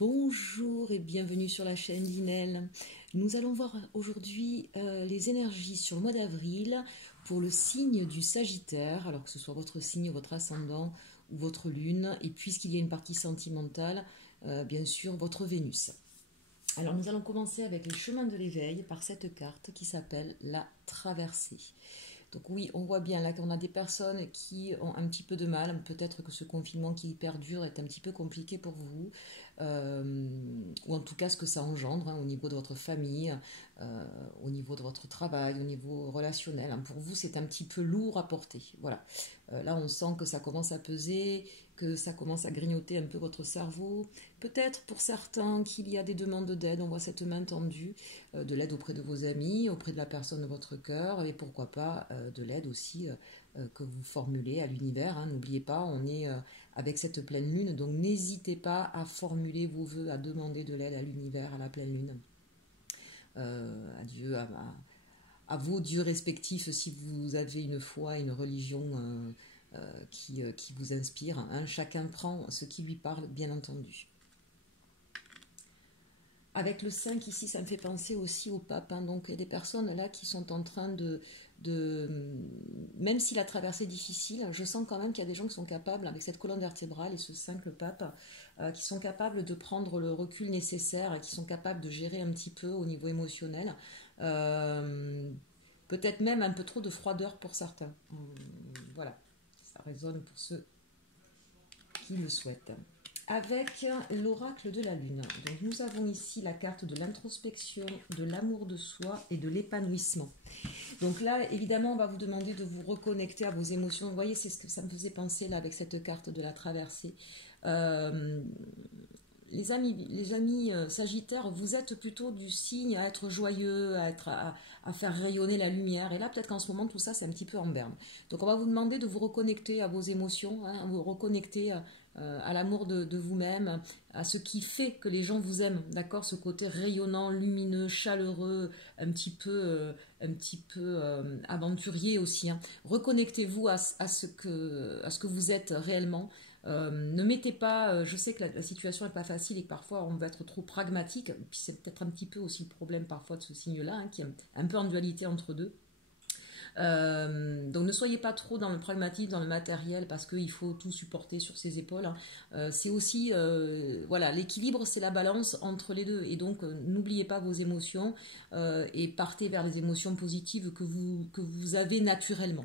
Bonjour et bienvenue sur la chaîne Linel. Nous allons voir aujourd'hui les énergies sur le mois d'avril pour le signe du Sagittaire, alors que ce soit votre signe, votre ascendant ou votre lune, et puisqu'il y a une partie sentimentale, bien sûr votre Vénus. Alors nous allons commencer avec les chemins de l'éveil par cette carte qui s'appelle la traversée. Donc oui, on voit bien là qu'on a des personnes qui ont un petit peu de mal. Peut-être que ce confinement qui perdure est un petit peu compliqué pour vous. Ou en tout cas ce que ça engendre au niveau de votre famille, au niveau de votre travail, au niveau relationnel. Pour vous, c'est un petit peu lourd à porter. Voilà. Là, on sent que ça commence à peser, que ça commence à grignoter un peu votre cerveau. Peut-être pour certains qu'il y a des demandes d'aide, on voit cette main tendue, de l'aide auprès de vos amis, auprès de la personne de votre cœur, et pourquoi pas de l'aide aussi que vous formulez à l'univers. N'oubliez pas, on est avec cette pleine lune, donc n'hésitez pas à formuler vos vœux, à demander de l'aide à l'univers, à la pleine lune, à Dieu, à vos dieux respectifs, si vous avez une foi, une religion qui vous inspire. Chacun prend ce qui lui parle, bien entendu. Avec le 5 ici, ça me fait penser aussi au pape. Donc il y a des personnes là qui sont en train de même si la traversée est difficile, je sens quand même qu'il y a des gens qui sont capables, avec cette colonne vertébrale et ce 5, le pape, qui sont capables de prendre le recul nécessaire et qui sont capables de gérer un petit peu au niveau émotionnel. Peut-être même un peu trop de froideur pour certains. Voilà, ça résonne pour ceux qui le souhaitent. Avec l'oracle de la lune. Donc nous avons ici la carte de l'introspection, de l'amour de soi et de l'épanouissement. Donc là, évidemment, on va vous demander de vous reconnecter à vos émotions. Vous voyez, c'est ce que ça me faisait penser là avec cette carte de la traversée. Les amis sagittaires, vous êtes plutôt du signe à être joyeux, à faire rayonner la lumière. Et là, peut-être qu'en ce moment, tout ça, c'est un petit peu en berne. Donc on va vous demander de vous reconnecter à vos émotions, à vous reconnecter à l'amour de vous-même, à ce qui fait que les gens vous aiment, d'accord? Ce côté rayonnant, lumineux, chaleureux, un petit peu aventurier aussi. Reconnectez-vous à ce que vous êtes réellement. Ne mettez pas, je sais que la situation n'est pas facile et que parfois on va être trop pragmatique, puis c'est peut-être un petit peu aussi le problème parfois de ce signe-là, qui est un peu en dualité entre deux. Donc ne soyez pas trop dans le pragmatisme, dans le matériel, parce qu'il faut tout supporter sur ses épaules. C'est aussi, voilà, l'équilibre, c'est la balance entre les deux. Et donc n'oubliez pas vos émotions et partez vers les émotions positives que vous avez naturellement.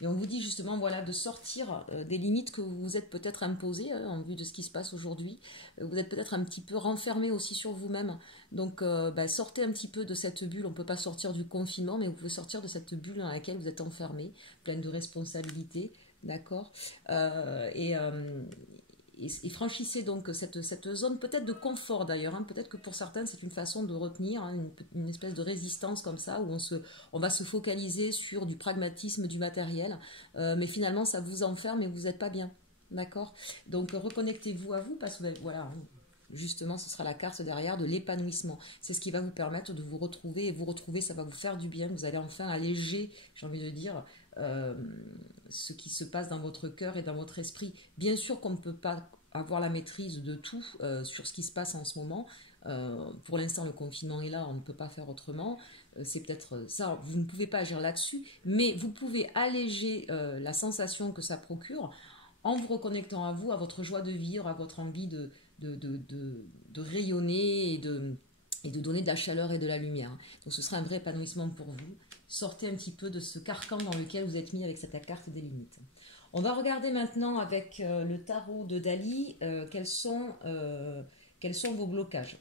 Et on vous dit justement voilà, de sortir des limites que vous vous êtes peut-être imposées en vue de ce qui se passe aujourd'hui. Vous êtes peut-être un petit peu renfermé aussi sur vous-même. Donc sortez un petit peu de cette bulle. On ne peut pas sortir du confinement, mais vous pouvez sortir de cette bulle dans laquelle vous êtes enfermé, pleine de responsabilités. D'accord et franchissez donc cette zone peut-être de confort d'ailleurs. Peut-être que pour certains c'est une façon de retenir une espèce de résistance comme ça où on va se focaliser sur du pragmatisme, du matériel, mais finalement ça vous enferme et vous n'êtes pas bien. D'accord? Donc reconnectez-vous à vous parce que voilà. Justement, ce sera la carte derrière de l'épanouissement. C'est ce qui va vous permettre de vous retrouver. Et vous retrouver, ça va vous faire du bien. Vous allez enfin alléger, j'ai envie de dire, ce qui se passe dans votre cœur et dans votre esprit. Bien sûr qu'on ne peut pas avoir la maîtrise de tout sur ce qui se passe en ce moment. Pour l'instant, le confinement est là, on ne peut pas faire autrement. C'est peut-être ça, vous ne pouvez pas agir là-dessus, mais vous pouvez alléger la sensation que ça procure en vous reconnectant à vous, à votre joie de vivre, à votre envie de rayonner et de donner de la chaleur et de la lumière. Donc ce sera un vrai épanouissement pour vous. Sortez un petit peu de ce carcan dans lequel vous êtes mis avec cette carte des limites. On va regarder maintenant avec le tarot de Dali quels sont vos blocages.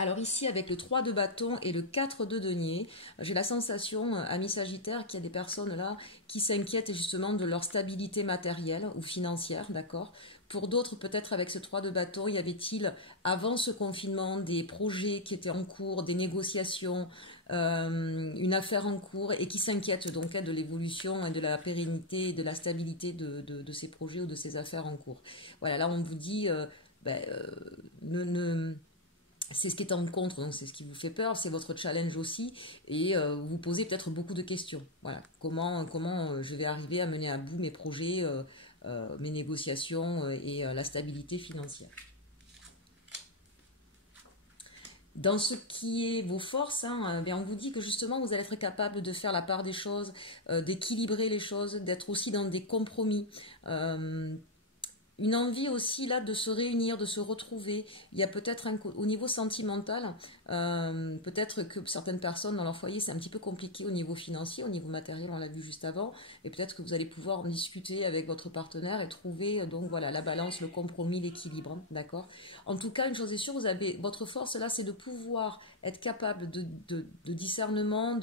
Alors ici, avec le 3 de bâton et le 4 de denier, j'ai la sensation, amis Sagittaire, qu'il y a des personnes là qui s'inquiètent justement de leur stabilité matérielle ou financière, d'accord? Pour d'autres, peut-être avec ce 3 de bâton, y avait-il, avant ce confinement, des projets qui étaient en cours, des négociations, une affaire en cours, et qui s'inquiètent donc de l'évolution et de la pérennité et de la stabilité de ces projets ou de ces affaires en cours. Voilà, là on vous dit, c'est ce qui est en contre, donc c'est ce qui vous fait peur, c'est votre challenge aussi, et vous posez peut-être beaucoup de questions. Voilà, comment je vais arriver à mener à bout mes projets mes négociations et la stabilité financière. Dans ce qui est vos forces, hein, on vous dit que justement vous allez être capable de faire la part des choses, d'équilibrer les choses, d'être aussi dans des compromis. Une envie aussi là de se réunir, de se retrouver. Il y a peut-être au niveau sentimental, peut-être que certaines personnes dans leur foyer c'est un petit peu compliqué au niveau financier, au niveau matériel, on l'a vu juste avant, et peut-être que vous allez pouvoir en discuter avec votre partenaire et trouver donc voilà la balance, le compromis, l'équilibre, hein, d'accord. En tout cas, une chose est sûre, vous avez votre force là, c'est de pouvoir être capable de discernement,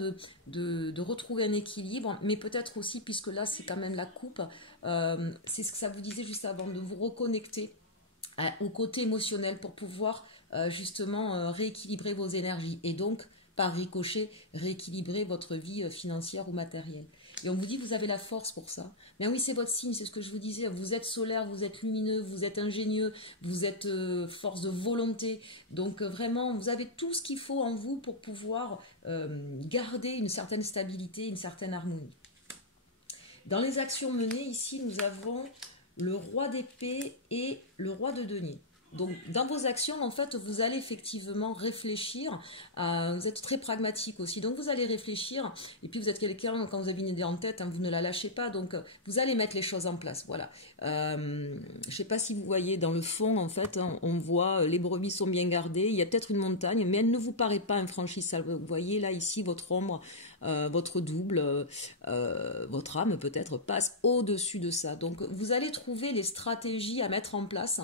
de retrouver un équilibre, mais peut-être aussi, puisque là c'est quand même la coupe, c'est ce que ça vous disait juste avant, de vous reconnecter au côté émotionnel pour pouvoir justement rééquilibrer vos énergies et donc par ricochet rééquilibrer votre vie financière ou matérielle. Et on vous dit que vous avez la force pour ça. Mais oui, c'est votre signe, c'est ce que je vous disais. Vous êtes solaire, vous êtes lumineux, vous êtes ingénieux, vous êtes force de volonté. Donc vraiment, vous avez tout ce qu'il faut en vous pour pouvoir garder une certaine stabilité, une certaine harmonie. Dans les actions menées, ici, nous avons le roi d'épée et le roi de denier. Donc, dans vos actions, en fait, vous allez effectivement réfléchir. Vous êtes très pragmatique aussi. Donc, vous allez réfléchir. Et puis, vous êtes quelqu'un, quand vous avez une idée en tête, hein, vous ne la lâchez pas. Donc, vous allez mettre les choses en place. Voilà. Je ne sais pas si vous voyez dans le fond, en fait, hein, on voit les brebis sont bien gardées. Il y a peut-être une montagne, mais elle ne vous paraît pas infranchissable. Vous voyez là, ici, votre ombre, votre double, votre âme peut-être passe au-dessus de ça. Donc, vous allez trouver les stratégies à mettre en place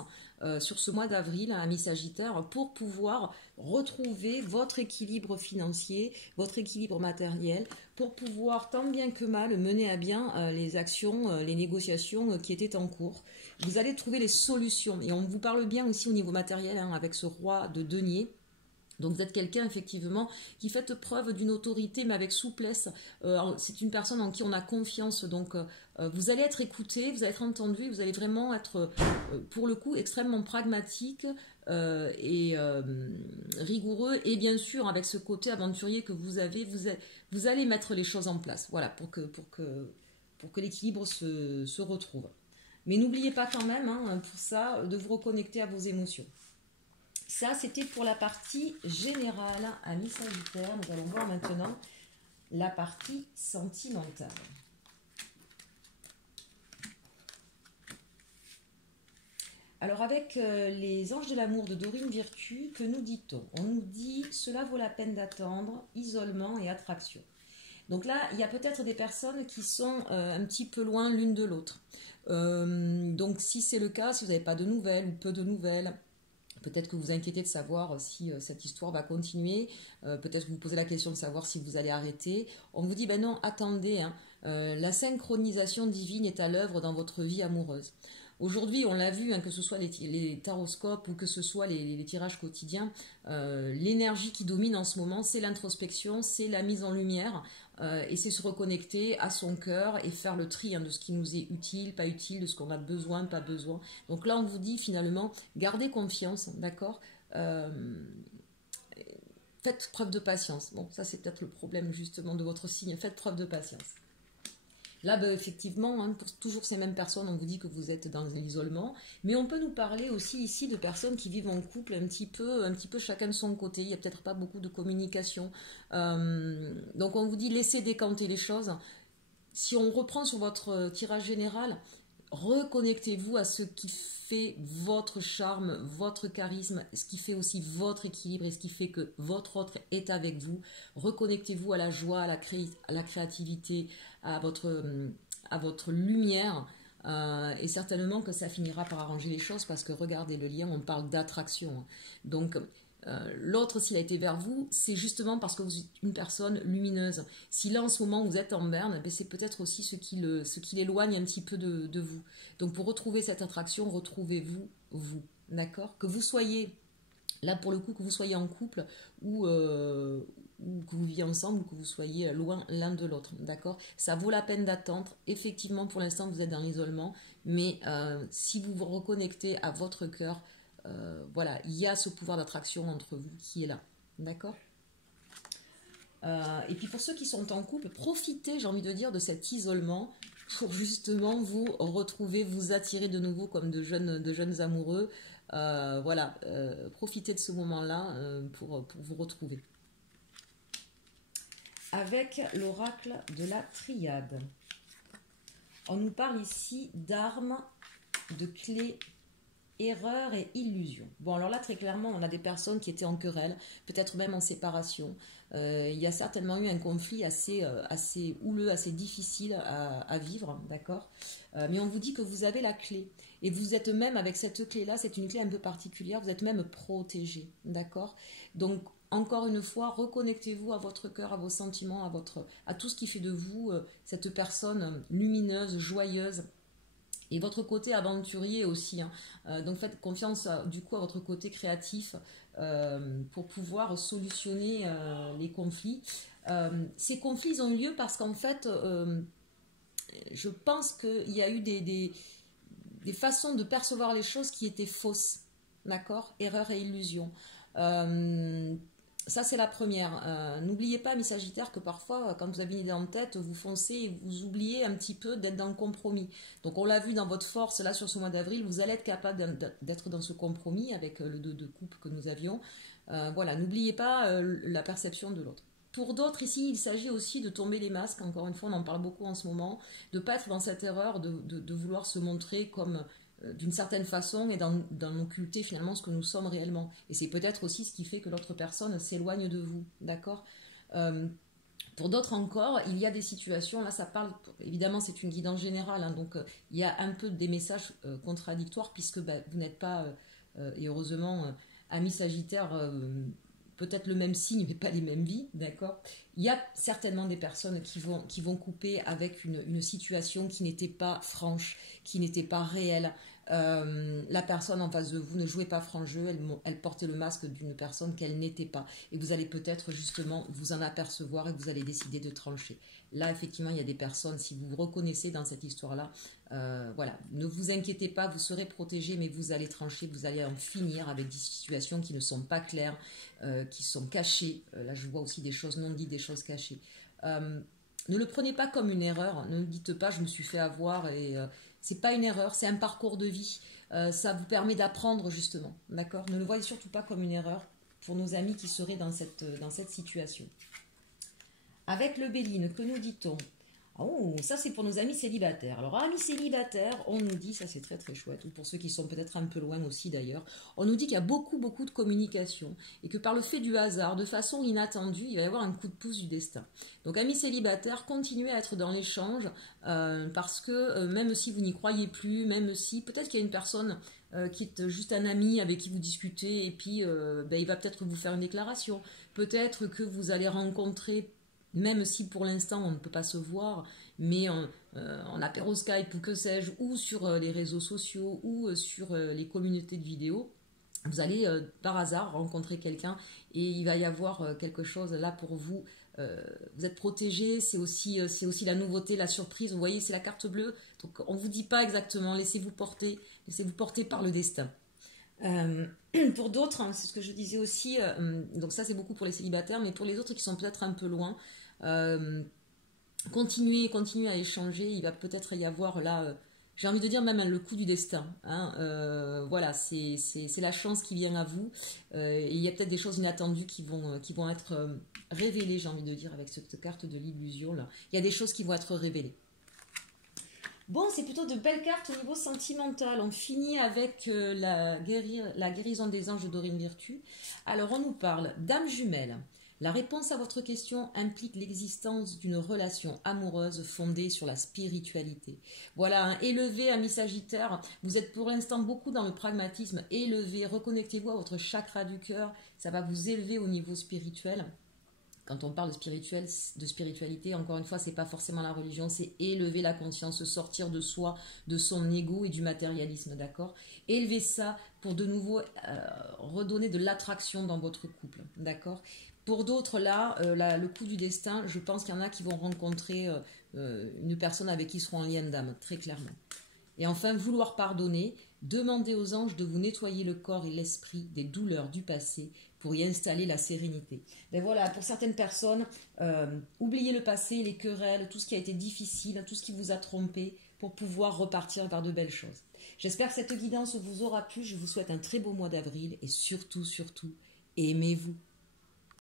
sur ce mois d'avril, à mi-Sagittaire, pour pouvoir retrouver votre équilibre financier, votre équilibre matériel, pour pouvoir tant bien que mal mener à bien les actions, les négociations qui étaient en cours. Vous allez trouver les solutions. Et on vous parle bien aussi au niveau matériel, hein, avec ce roi de denier. Donc vous êtes quelqu'un effectivement qui fait preuve d'une autorité mais avec souplesse. C'est une personne en qui on a confiance. Donc vous allez être écouté, vous allez être entendu, vous allez vraiment être pour le coup extrêmement pragmatique et rigoureux. Et bien sûr avec ce côté aventurier que vous avez, vous allez mettre les choses en place. Voilà, pour que l'équilibre se retrouve. Mais n'oubliez pas quand même, hein, pour ça, de vous reconnecter à vos émotions. Ça, c'était pour la partie générale à mi-Sagittaire. Nous allons voir maintenant la partie sentimentale. Alors, avec les anges de l'amour de Dorine Virtue, que nous dit-on? On nous dit « Cela vaut la peine d'attendre, isolement et attraction ». Donc là, il y a peut-être des personnes qui sont un petit peu loin l'une de l'autre. Donc, si c'est le cas, si vous n'avez pas de nouvelles ou peu de nouvelles, peut-être que vous vous inquiétez de savoir si cette histoire va continuer. Peut-être que vous vous posez la question de savoir si vous allez arrêter. On vous dit, ben non, attendez. Hein, la synchronisation divine est à l'œuvre dans votre vie amoureuse. Aujourd'hui, on l'a vu, hein, que ce soit les taroscopes ou que ce soit les tirages quotidiens, l'énergie qui domine en ce moment, c'est l'introspection, c'est la mise en lumière. Et c'est se reconnecter à son cœur et faire le tri, hein, de ce qui nous est utile, pas utile, de ce qu'on a besoin, pas besoin. Donc là, on vous dit finalement, gardez confiance, d'accord, faites preuve de patience. Bon, ça c'est peut-être le problème justement de votre signe, faites preuve de patience. Là, ben, effectivement, hein, pour toujours ces mêmes personnes, on vous dit que vous êtes dans l'isolement, mais on peut nous parler aussi ici de personnes qui vivent en couple un petit peu chacun de son côté. Il n'y a peut-être pas beaucoup de communication. Donc on vous dit laissez décanter les choses. Si on reprend sur votre tirage général, reconnectez-vous à ce qui fait votre charme, votre charisme, ce qui fait aussi votre équilibre et ce qui fait que votre autre est avec vous. Reconnectez-vous à la joie, à la créativité, à votre lumière. Et certainement que ça finira par arranger les choses parce que regardez le lien, on parle d'attraction. Donc l'autre, s'il a été vers vous, c'est justement parce que vous êtes une personne lumineuse. Si là en ce moment vous êtes en berne, ben, c'est peut-être aussi ce qui l'éloigne un petit peu de vous. Donc pour retrouver cette attraction, retrouvez-vous vous, d'accord? Que vous soyez là pour le coup, que vous soyez en couple ou que vous viviez ensemble ou que vous soyez loin l'un de l'autre, d'accord? Ça vaut la peine d'attendre. Effectivement, pour l'instant, vous êtes dans l'isolement, mais si vous vous reconnectez à votre cœur, voilà, il y a ce pouvoir d'attraction entre vous qui est là, d'accord? Et puis pour ceux qui sont en couple, profitez, j'ai envie de dire, de cet isolement. pour justement vous retrouver, vous attirer de nouveau comme de jeunes amoureux. Voilà, profitez de ce moment-là pour vous retrouver. Avec l'oracle de la triade. On nous parle ici d'armes, de clés, erreurs et illusions. Bon, alors là, très clairement, on a des personnes qui étaient en querelle, peut-être même en séparation. Il y a certainement eu un conflit assez houleux, assez difficile à vivre, d'accord. Mais on vous dit que vous avez la clé. Et vous êtes même, avec cette clé-là, c'est une clé un peu particulière, vous êtes même protégé, d'accord. Donc, encore une fois, reconnectez-vous à votre cœur, à vos sentiments, à tout ce qui fait de vous cette personne lumineuse, joyeuse, et votre côté aventurier aussi. Hein. Donc faites confiance du coup à votre côté créatif pour pouvoir solutionner les conflits. Ces conflits ils ont eu lieu parce qu'en fait, je pense qu'il y a eu des façons de percevoir les choses qui étaient fausses. D'accord. Erreur et illusion. Ça, c'est la première. N'oubliez pas, mes Sagittaires, que parfois, quand vous avez une idée en tête, vous foncez et vous oubliez un petit peu d'être dans le compromis. Donc, on l'a vu dans votre force, là, sur ce mois d'avril, vous allez être capable d'être dans ce compromis avec le 2 de coupe que nous avions. Voilà, n'oubliez pas la perception de l'autre. Pour d'autres, ici, il s'agit aussi de tomber les masques. Encore une fois, on en parle beaucoup en ce moment. De ne pas être dans cette erreur de vouloir se montrer comme d'une certaine façon et d'en occulter finalement ce que nous sommes réellement. Et c'est peut-être aussi ce qui fait que l'autre personne s'éloigne de vous, d'accord. Pour d'autres encore, il y a des situations, là ça parle, évidemment c'est une guidance générale, hein, donc il y a un peu des messages contradictoires puisque vous n'êtes pas, et heureusement, amis Sagittaires, peut-être le même signe mais pas les mêmes vies, d'accord. Il y a certainement des personnes qui vont couper avec une situation qui n'était pas franche, qui n'était pas réelle. La personne en face de vous ne jouait pas franc jeu, elle portait le masque d'une personne qu'elle n'était pas. Et vous allez peut-être justement vous en apercevoir et vous allez décider de trancher. Là, effectivement, il y a des personnes, si vous vous reconnaissez dans cette histoire-là, voilà, ne vous inquiétez pas, vous serez protégé, mais vous allez trancher, vous allez en finir avec des situations qui ne sont pas claires, qui sont cachées. Là, je vois aussi des choses non dites, des choses cachées. Ne le prenez pas comme une erreur, ne dites pas je me suis fait avoir et c'est pas une erreur, c'est un parcours de vie. Ça vous permet d'apprendre justement, d'accord. Ne le voyez surtout pas comme une erreur pour nos amis qui seraient dans cette situation. Avec le Béline, que nous dit-on? Oh, ça c'est pour nos amis célibataires. Alors, amis célibataires, on nous dit, ça c'est très très chouette, ou pour ceux qui sont peut-être un peu loin aussi d'ailleurs, on nous dit qu'il y a beaucoup de communication et que par le fait du hasard, de façon inattendue, il va y avoir un coup de pouce du destin. Donc, amis célibataires, continuez à être dans l'échange parce que même si vous n'y croyez plus, même si peut-être qu'il y a une personne qui est juste un ami avec qui vous discutez et puis il va peut-être vous faire une déclaration. Peut-être que vous allez rencontrer, même si pour l'instant on ne peut pas se voir, mais en apéro Skype ou que sais-je, ou sur les réseaux sociaux, ou sur les communautés de vidéos, vous allez par hasard rencontrer quelqu'un et il va y avoir quelque chose là pour vous. Vous êtes protégé, c'est aussi la nouveauté, la surprise. Vous voyez, c'est la carte bleue. Donc on ne vous dit pas exactement, laissez-vous porter par le destin. Pour d'autres, hein, c'est ce que je disais aussi, donc ça c'est beaucoup pour les célibataires, mais pour les autres qui sont peut-être un peu loin, continuez à échanger. Il va peut-être y avoir là, j'ai envie de dire même le coup du destin, hein. Voilà, c'est la chance qui vient à vous, et il y a peut-être des choses inattendues qui vont être révélées, j'ai envie de dire, avec cette carte de l'illusion là. Il y a des choses qui vont être révélées. Bon, c'est plutôt de belles cartes au niveau sentimental. On finit avec la guérison des anges de Dorine Virtue. Alors, on nous parle d'âme jumelle. La réponse à votre question implique l'existence d'une relation amoureuse fondée sur la spiritualité. Voilà, hein, élevé, amis Sagittaires, vous êtes pour l'instant beaucoup dans le pragmatisme. Élevé, reconnectez-vous à votre chakra du cœur. Ça va vous élever au niveau spirituel. Quand on parle de spiritualité, encore une fois, c'est pas forcément la religion, c'est élever la conscience, sortir de soi, de son ego et du matérialisme, d'accord. Élever ça pour de nouveau redonner de l'attraction dans votre couple, d'accord. Pour d'autres, là, le coup du destin, je pense qu'il y en a qui vont rencontrer une personne avec qui ils seront en lien d'âme, très clairement. Et enfin, vouloir pardonner. Demandez aux anges de vous nettoyer le corps et l'esprit des douleurs du passé pour y installer la sérénité. Ben voilà, pour certaines personnes, oubliez le passé, les querelles, tout ce qui a été difficile, tout ce qui vous a trompé, pour pouvoir repartir vers de belles choses. J'espère que cette guidance vous aura plu. Je vous souhaite un très beau mois d'avril et surtout, surtout, aimez-vous.